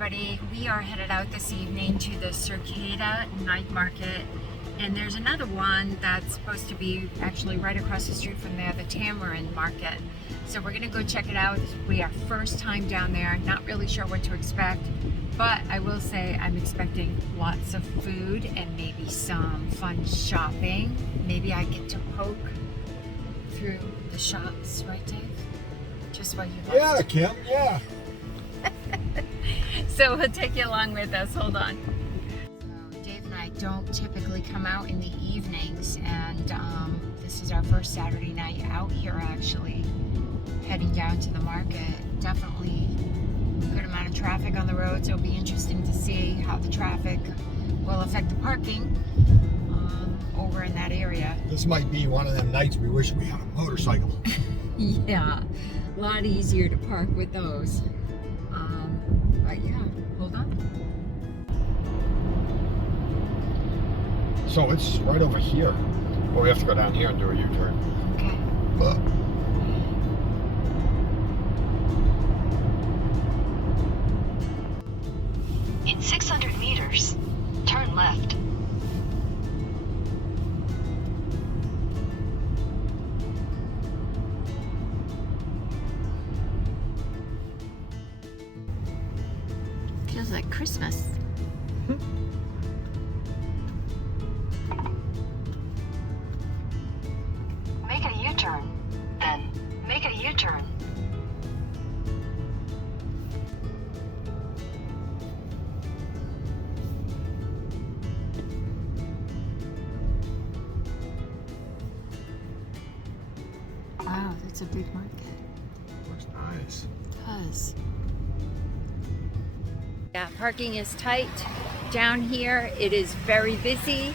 everybody. We are headed out this evening to the Cicada Night Market, and there's another one that's supposed to be actually right across the street from there, the Tamarind Market. So we're gonna go check it out. This will be our first time down there. Not really sure what to expect, but I will say I'm expecting lots of food and maybe some fun shopping. Maybe I get to poke through the shops, right, Dave? Just while you left. Yeah, Kim, yeah. So we'll take you along with us. Hold on. So Dave and I don't typically come out in the evenings, and this is our first Saturday night out here actually, heading down to the market. Definitely a good amount of traffic on the roads. It'll be interesting to see how the traffic will affect the parking over in that area. This might be one of them nights we wish we had a motorcycle. Yeah, a lot easier to park with those. But yeah, hold on. So it's right over here. Well, we have to go down here and do a U-turn. Okay. In 600 meters, turn left. Feels like Christmas. Make a U-turn, then make a U-turn. Wow, that's a big market. Looks nice. It does. Yeah, parking is tight down here. It is very busy.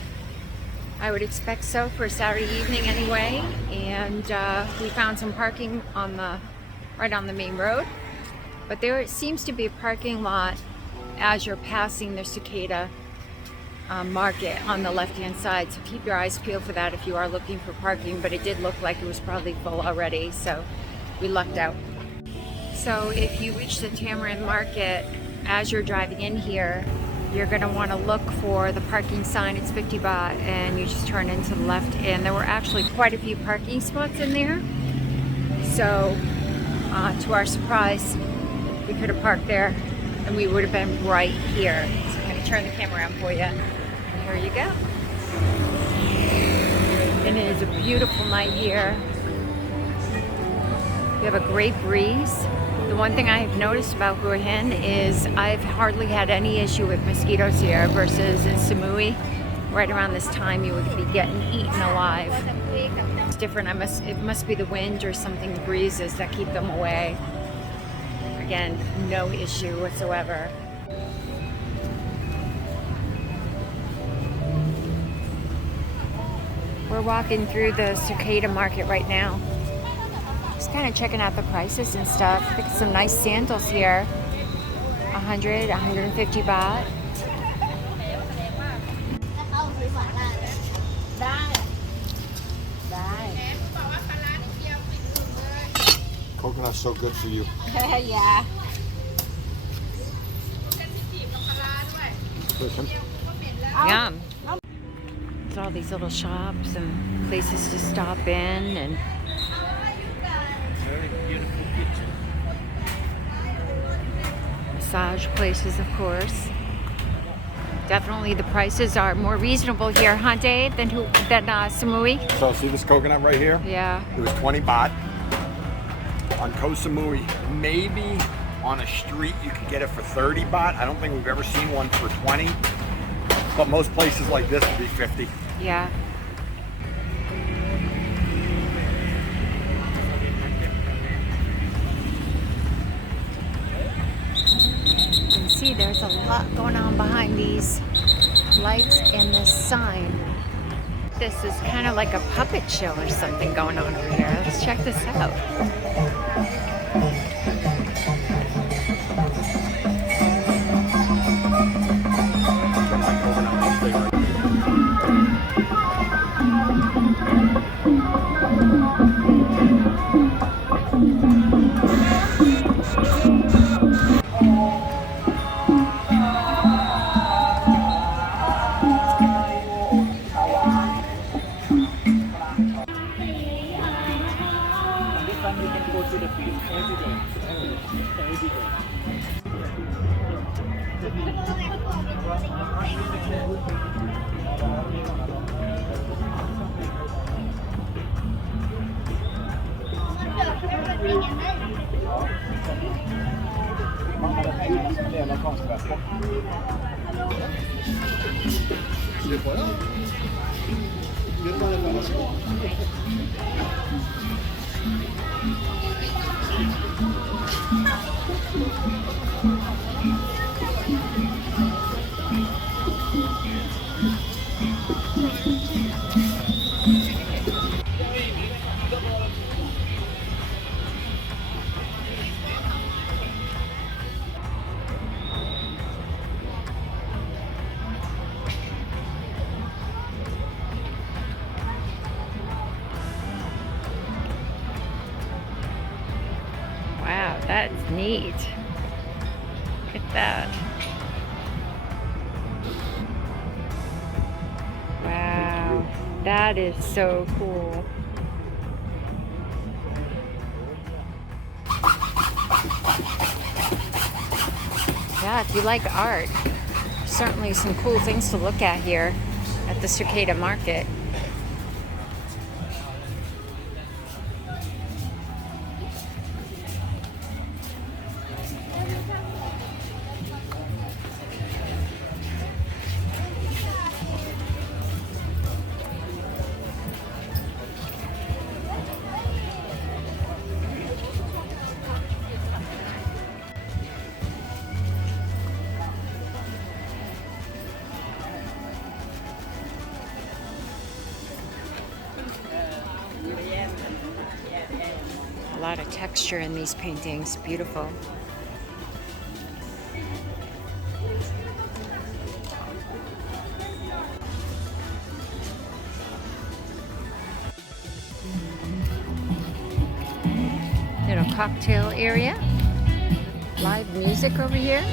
I would expect so for a Saturday evening anyway. And we found some parking on right on the main road. But there seems to be a parking lot as you're passing the Cicada Market on the left-hand side. So keep your eyes peeled for that if you are looking for parking. But it did look like it was probably full already, so we lucked out. So if you reach the Tamarind Market, as you're driving in here, you're going to want to look for the parking sign. It's 50 baht, and you just turn into the left, and there were actually quite a few parking spots in there. So to our surprise, we could have parked there and we would have been right here. So I'm going to turn the camera around for you, and here you go. And it is a beautiful night here. We have a great breeze. The one thing I've noticed about Hua Hin is I've hardly had any issue with mosquitoes here versus in Samui. Right around this time you would be getting eaten alive. It's different. It must be the wind or something, the breezes that keep them away. Again, no issue whatsoever. We're walking through the Cicada Market right now. Just kind of checking out the prices and stuff. I think some nice sandals here. 100, 150 baht. Coconut's so good for you. Yeah. Listen. Yum. There's all these little shops and places to stop in, and massage places, of course. Definitely the prices are more reasonable here, huh, Dave, than Samui? So see this coconut right here? Yeah. It was 20 baht. On Koh Samui, maybe on a street you could get it for 30 baht. I don't think we've ever seen one for 20. But most places like this would be 50. Yeah. You can see there's a lot going on behind these lights and this sign. This is kind of like a puppet show or something going on over here. Let's check this out. fun, you can go to the beach every day. Every day. Wow, that's neat. Look at that. Wow, that is so cool. Yeah, if you like art, certainly some cool things to look at here at the Cicada Market. A lot of texture in these paintings, beautiful. Little cocktail area, live music over here.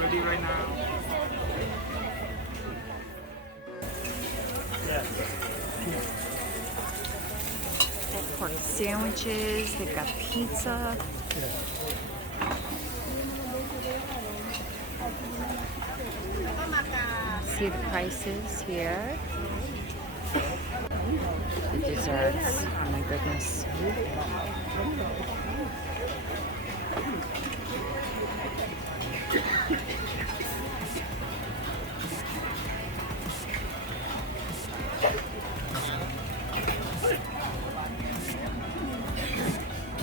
Ready right now. Corn sandwiches, they've got pizza. See the prices here. The desserts, oh my goodness.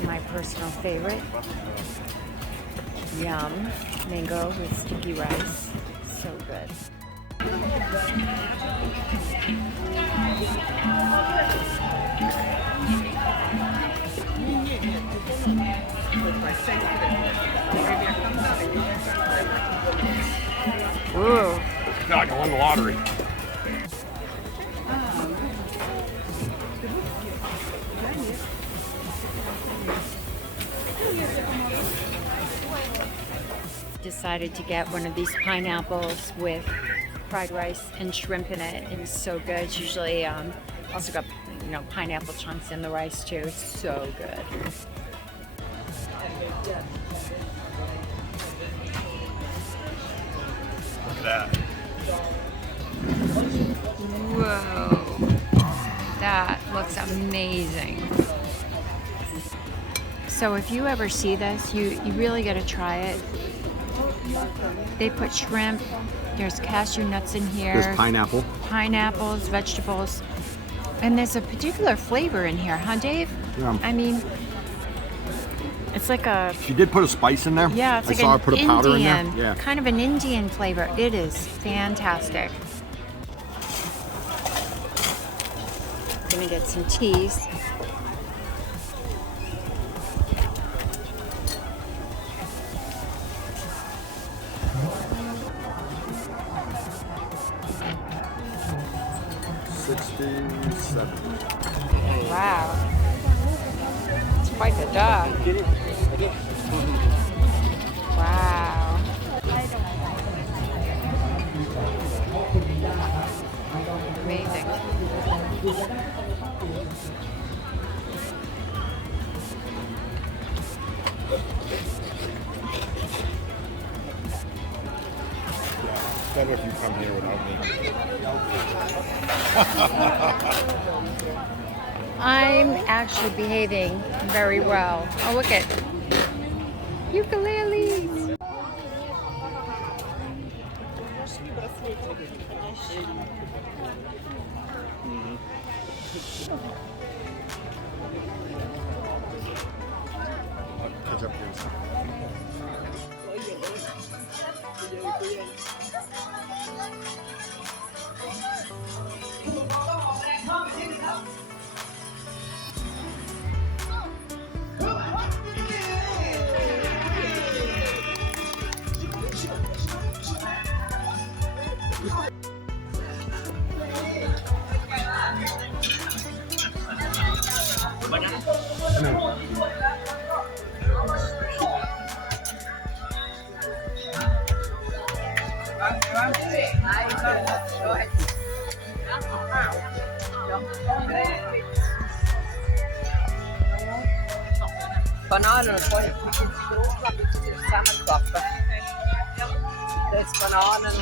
My personal favorite, yum, mango with sticky rice, so good. Ooh. I feel like I won the lottery. Decided to get one of these pineapples with fried rice and shrimp in it. It was so good. It's usually Also got, you know, pineapple chunks in the rice too. It's so good. Look at that. Whoa, that looks amazing. So if you ever see this, you really got to try it. They put shrimp, there's cashew nuts in here. There's pineapple. Pineapples, vegetables. And there's a particular flavor in here, huh, Dave? Yeah. I mean, it's like a... She did put a spice in there. Yeah, it's like I saw her an put a powder Indian, in there. Yeah. kind of an Indian flavor. It is fantastic. Gonna get some teas. Wow. It's quite the dog. Wow. Amazing. Better if you come here without me. I'm actually behaving very well. Oh, look at ukuleles. Catch up here. Bananen poi sammanklappa. There's bananen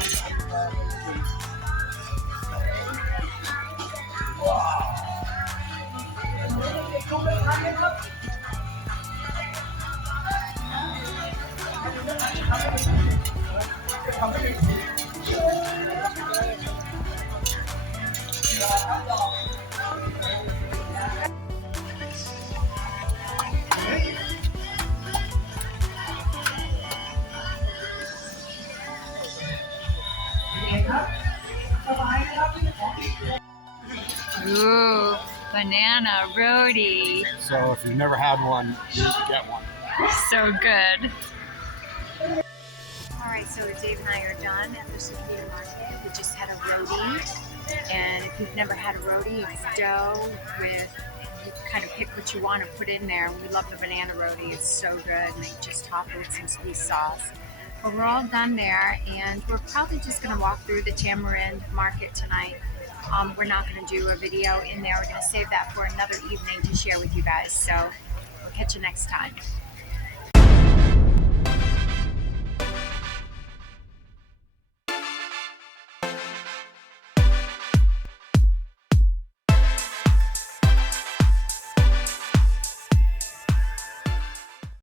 Ooh, banana roti. So if you've never had one, you need to get one. So good. All right, so Dave and I are done at the Cicada Market. We just had a roti, and if you've never had a roti, it's dough with, you kind of pick what you want to put in there. We love the banana roti. It's so good, and they just top it with some sweet sauce. But we're all done there, and we're probably just going to walk through the Tamarind Market tonight. We're not going to do a video in there. We're going to save that for another evening to share with you guys. So we'll catch you next time.